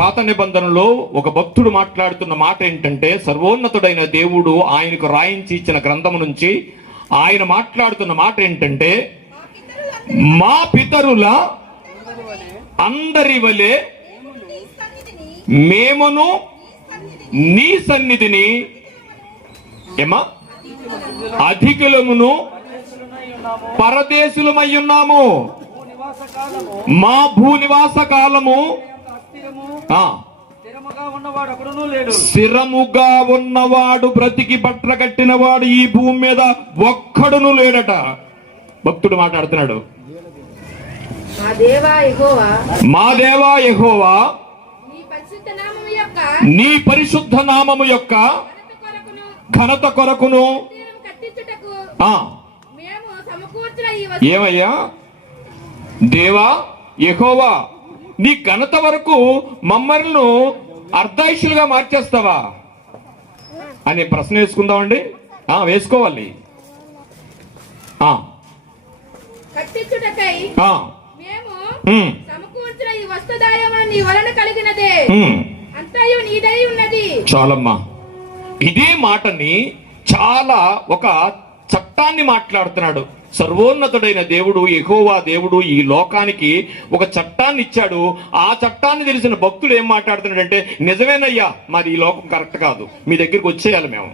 పాత నిబంధనలో ఒక భక్తుడు మాట్లాడుతున్న మాట ఏంటంటే, సర్వోన్నతుడైన దేవుడు ఆయనకు రాయించి ఇచ్చిన గ్రంథం నుంచి ఆయన మాట్లాడుతున్న మాట ఏంటంటే, మా పితరుల అందరి వలె మేమును నీ సన్నిధిని ఏమా అధికులమును పరదేశులమయ్యున్నాము. మా భూనివాస కాలము స్థిరముగా ఉన్నవాడు, బ్రతికి బట్ట కట్టినవాడు ఈ భూమి మీద ఒక్కడును లేడట. భక్తుడు మాట్లాడుతున్నాడు. మా దేవా యెహోవా నీ పరిశుద్ధ నామము యొక్క ఘనత కొరకును ఏమయ్యా దేవా యెహోవా నీ ఘనత వరకు మమ్మల్ని అర్ధాయుషులుగా మార్చేస్తావా అనే ప్రశ్న వేసుకుందామండి. వేసుకోవాలి. చాలమ్మా, ఇదే మాటని చాలా ఒక చట్టాన్ని మాట్లాడుతున్నాడు. సర్వోన్నతుడైన దేవుడు యెహోవా దేవుడు ఈ లోకానికి ఒక చట్టాన్ని ఇచ్చాడు. ఆ చట్టాన్ని తెలిసిన భక్తుడు ఏం మాట్లాడుతున్నాడంటే, నిజమేనయ్యా మాది ఈ లోకం కరెక్ట్ కాదు, మీ దగ్గరికి వచ్చేయాలి మేము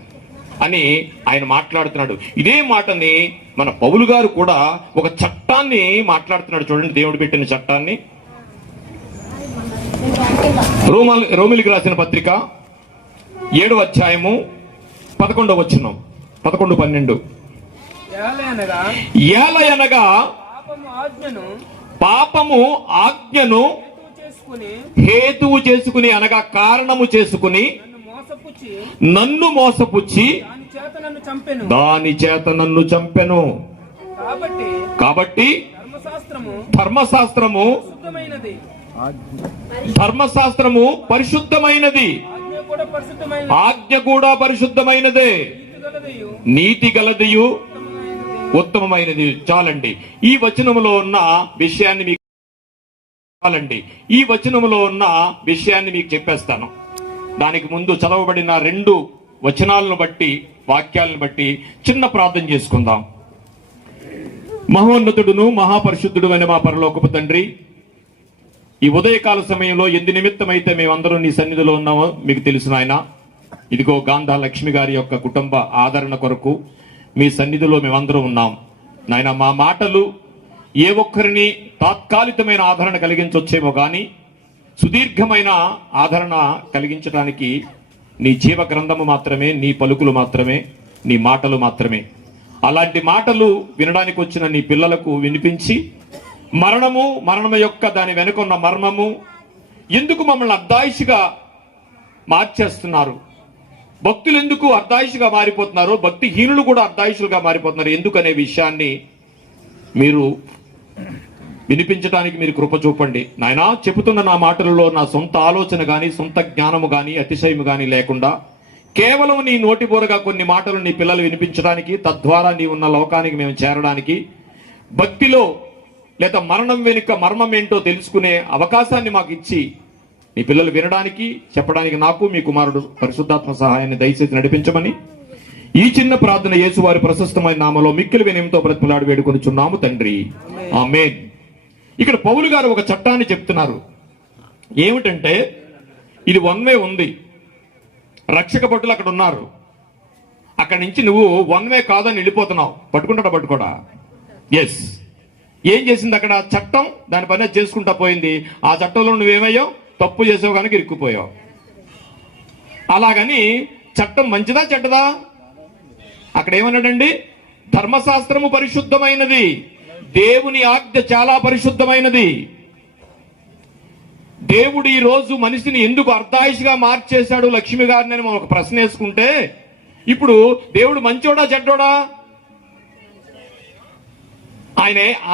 అని ఆయన మాట్లాడుతున్నాడు. ఇదే మాటని మన పౌలు గారు కూడా ఒక చట్టాన్ని మాట్లాడుతున్నాడు. చూడండి, దేవుడు పెట్టిన చట్టాన్ని. రోమిలికి రాసిన పత్రిక 7వ అధ్యాయము 11వ వచనం, 11-12. ఏలయనగా పాపము ఆజ్ఞను హేతువు చేసుకుని అనగా కారణము చేసుకుని నన్ను మోసపుచ్చి దాని చేత నన్ను చంపెను. కాబట్టి ధర్మశాస్త్రము పరిశుద్ధమైనది, ఆజ్ఞ కూడా పరిశుద్ధమైనదే, నీతి గలదియు ఉత్తమమైనది. చాలండి, ఈ వచనములో ఉన్న విషయాన్ని మీకు మీకు చెప్పేస్తాను. దానికి ముందు చదవబడిన 2 వచనాలను బట్టి, వాక్యాలను బట్టి చిన్న ప్రార్థన చేసుకుందాం. మహోన్నతుడును మహాపరిశుద్ధుడు అయిన మా పరలోకపు తండ్రి, ఈ ఉదయకాల సమయంలో ఎందు నిమిత్తమైతే మేమందరం నీ సన్నిధిలో ఉన్నామో మీకు తెలుసు నాయన. ఇదిగో గాంధా లక్ష్మి గారి యొక్క కుటుంబ ఆదరణ కొరకు మీ సన్నిధిలో మేమందరం ఉన్నాం నాయన. మా మాటలు ఏ ఒక్కరిని తాత్కాలికమైన ఆదరణ కలిగించవచ్చేమో కానీ సుదీర్ఘమైన ఆదరణ కలిగించడానికి నీ జీవ గ్రంథము మాత్రమే, నీ పలుకులు మాత్రమే, నీ మాటలు మాత్రమే. అలాంటి మాటలు వినడానికి వచ్చిన నీ పిల్లలకు వినిపించి మరణము యొక్క దాని వెనుకున్న మర్మము, ఎందుకు మమ్మల్ని అర్ధాయుషిగా మార్చేస్తున్నారు, భక్తులు ఎందుకు అర్ధాయుషిగా మారిపోతున్నారు, భక్తిహీనులు కూడా అర్ధాయుషులుగా మారిపోతున్నారు ఎందుకనే విషయాన్ని మీరు వినిపించడానికి మీరు కృప చూపండి నాయనా. చెబుతున్న నా మాటలలో నా సొంత ఆలోచన గాని, సొంత జ్ఞానము గాని, అతిశయము గాని లేకుండా కేవలం నీ నోటిబోరగా కొన్ని మాటలు నీ పిల్లలు వినిపించడానికి, తద్వారా నీ ఉన్న లోకానికి మేము చేరడానికి, భక్తిలో లేదా మరణం వెనుక మర్మం ఏంటో తెలుసుకునే అవకాశాన్ని మాకు ఇచ్చి నీ పిల్లలు వినడానికి, చెప్పడానికి నాకు మీ కుమారుడు పరిశుద్ధాత్మ సహాయాన్ని దయచేసి నడిపించమని ఈ చిన్న ప్రార్థన యేసువారి ప్రశస్తమైన నామలో మిక్కిలి వినయంతో బ్రతిమలాడి వేడుకొనిచున్నాము తండ్రి, ఆమేన్. ఇక్కడ పౌలు గారు ఒక చట్టాన్ని చెప్తున్నారు. ఏమిటంటే, ఇది వన్ వే ఉంది, రక్షక భటులు అక్కడ ఉన్నారు, అక్కడి నుంచి నువ్వు వన్ వే కాదని వెళ్ళిపోతున్నావు, పట్టుకోడా? ఎస్. ఏం చేసింది అక్కడ చట్టం? దాని పని చేసుకుంటా పోయింది. ఆ చట్టంలో నువ్వేమయ్యావు? తప్పు చేసావు కనుక ఇరుక్కుపోయావు. అలాగని చట్టం మంచిదా చెడ్డదా? అక్కడ ఏమన్నాడండి? ధర్మశాస్త్రము పరిశుద్ధమైనది, దేవుని ఆజ్ఞ చాలా పరిశుద్ధమైనది. దేవుడు ఈ రోజు మనిషిని ఎందుకు అర్ధాయుషిగా మార్చేశాడు లక్ష్మి గారిని అని మనం ఒక ప్రశ్న వేసుకుంటే, ఇప్పుడు దేవుడు మంచోడా చెడ్డోడా?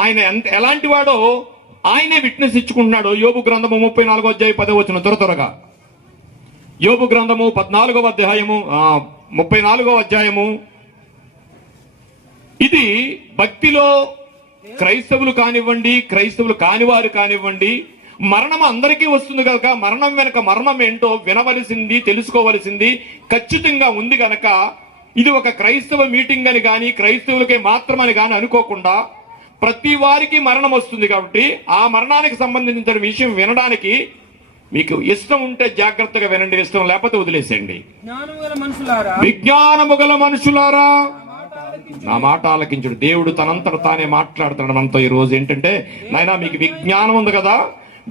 ఆయన ఎలాంటి వాడో ఆయనే విట్నెస్ ఇచ్చుకుంటున్నాడు. యోబు గ్రంథము 34వ అధ్యాయం 10వ వచనం, త్వరగా యోబు గ్రంథము 14వ అధ్యాయము 34వ అధ్యాయము. ఇది భక్తిలో క్రైస్తవులు కానివ్వండి, క్రైస్తవులు కానివారు కానివ్వండి, మరణం అందరికీ వస్తుంది కనుక మరణం వెనక మరణం ఏంటో వినవలసింది, తెలుసుకోవలసింది ఖచ్చితంగా ఉంది గనక ఇది ఒక క్రైస్తవ మీటింగ్ అని కానీ క్రైస్తవులకే మాత్రమని కానీ అనుకోకుండా ప్రతి వారికి మరణం వస్తుంది కాబట్టి ఆ మరణానికి సంబంధించిన విషయం వినడానికి మీకు ఇష్టం ఉంటే జాగ్రత్తగా వినండి, ఇష్టం లేకపోతే వదిలేసేయండి. విజ్ఞానము గల మనుషులారా నా మాట ఆలకించుడు. దేవుడు తనంతట తానే మాట్లాడుతున్నాడు మనతో ఈ రోజు. ఏంటంటే నాయనా మీకు విజ్ఞానం ఉంది కదా,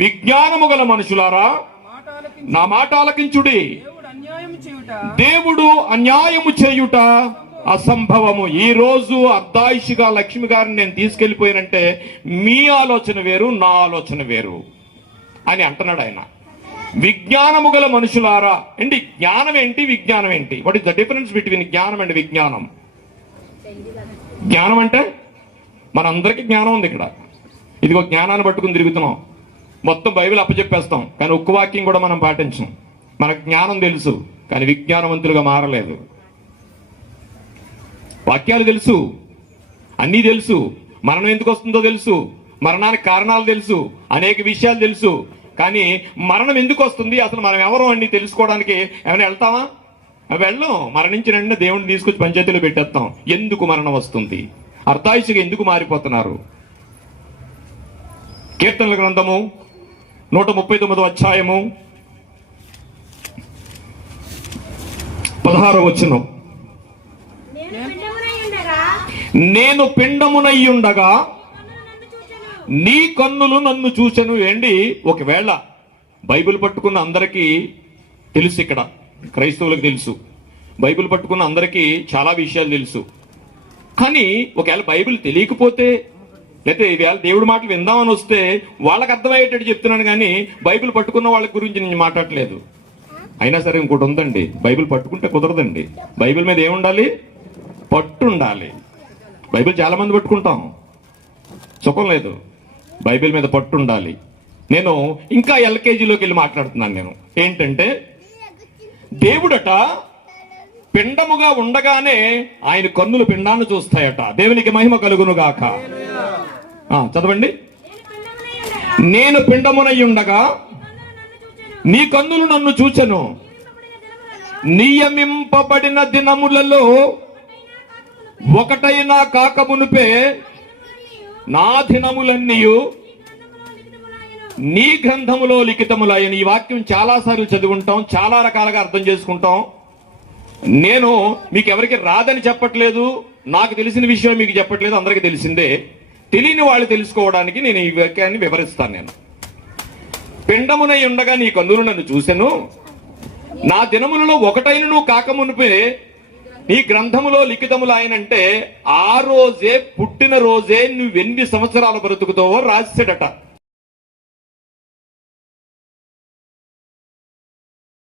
విజ్ఞానము గల మనుషులారా నా మాట ఆలకించుడి. దేవుడు అన్యాయము చేయుట అసంభవము. ఈ రోజు అర్ధాయుషిగా లక్ష్మి గారిని నేను తీసుకెళ్లిపోయినంటే మీ ఆలోచన వేరు, నా ఆలోచన వేరు అని అంటున్నాడు ఆయన. విజ్ఞానము గల మనుషులారా ఏంటి? జ్ఞానం ఏంటి, విజ్ఞానం ఏంటి? What is the difference between జ్ఞానం అండ్ విజ్ఞానం? జ్ఞానం అంటే మనందరికీ జ్ఞానం ఉంది. ఇక్కడ ఇదిగో జ్ఞానాన్ని పట్టుకుని తిరుగుతున్నాం, మొత్తం బైబిల్ అప్పచెప్పేస్తాం, కానీ ఒక్క వాక్యం కూడా మనం పాటించం. మనకు జ్ఞానం తెలుసు కానీ విజ్ఞానవంతులుగా మారలేదు. వాక్యాలు తెలుసు, అన్నీ తెలుసు, మరణం ఎందుకు వస్తుందో తెలుసు, మరణానికి కారణాలు తెలుసు, అనేక విషయాలు తెలుసు, కానీ మరణం ఎందుకు వస్తుంది, అసలు మనం ఎవరో అన్ని తెలుసుకోవడానికి ఏమైనా వెళ్తామా? వెళ్ళం. మరణించిన వెంటనే దేవుడిని తీసుకొచ్చి పంచాయతీలో పెట్టేస్తాం. ఎందుకు మరణం వస్తుంది? అర్ధాయుషిగా ఎందుకు మారిపోతున్నారు? కీర్తనల గ్రంథము 139వ అధ్యాయము 16వ వచనం, నేను పిండమునయ్యుండగా నీ కన్నులు నన్ను చూచెను. ఏంటి? ఒకవేళ బైబిల్ పట్టుకున్న అందరికీ తెలుసు, ఇక్కడ క్రైస్తవులకు తెలుసు, బైబిల్ పట్టుకున్న అందరికీ చాలా విషయాలు తెలుసు. కానీ ఒకవేళ బైబిల్ తెలియకపోతే, లేకపోతే ఈవేళ దేవుడి మాటలు విందామని వస్తే వాళ్ళకి అర్థమయ్యేటట్టు చెప్తున్నాను, కానీ బైబిల్ పట్టుకున్న వాళ్ళ గురించి నేను మాట్లాడలేదు. అయినా సరే ఇంకోటి ఉందండి, బైబిల్ పట్టుకుంటే కుదరదండి. బైబిల్ మీద ఏముండాలి? పట్టు ఉండాలి. బైబిల్ చాలా మంది పట్టుకుంటాం, సుఖం లేదు. బైబిల్ మీద పట్టు ఉండాలి. నేను ఇంకా ఎల్కేజీలోకి వెళ్ళి మాట్లాడుతున్నాను. నేను ఏంటంటే, దేవుడట పిండముగా ఉండగానే ఆయన కన్నులు పిండాన్ని చూస్తాయట. దేవునికి మహిమ కలుగును గాక. చదవండి. నేను పిండమునై ఉండగా నీ కన్నులు నన్ను చూచెను. నియమింపబడిన దినములలో ఒకటైనా కాకమునుపే నా దినములన్నీయు నీ గ్రంథములో లిఖితములయ్యని. ఈ వాక్యం చాలా సార్లు చదువుకుంటాం, చాలా రకాలుగా అర్థం చేసుకుంటాం. నేను మీకు ఎవరికి రాదని చెప్పట్లేదు, నాకు తెలిసిన విషయం మీకు చెప్పట్లేదు, అందరికీ తెలిసిందే. తెలియని వాళ్ళు తెలుసుకోవడానికి నేను ఈ వాక్యాన్ని వివరిస్తాను. నేను పిండమునై ఉండగా నీ కన్నులు నన్ను చూసెను, నా దినములలో ఒకటైనను కాకమునుపే నీ గ్రంథములో లిఖితములు ఆయనంటే ఆ రోజే, పుట్టిన రోజే నువ్వెన్ని సంవత్సరాలు బ్రతుకుతావో రాశాడట.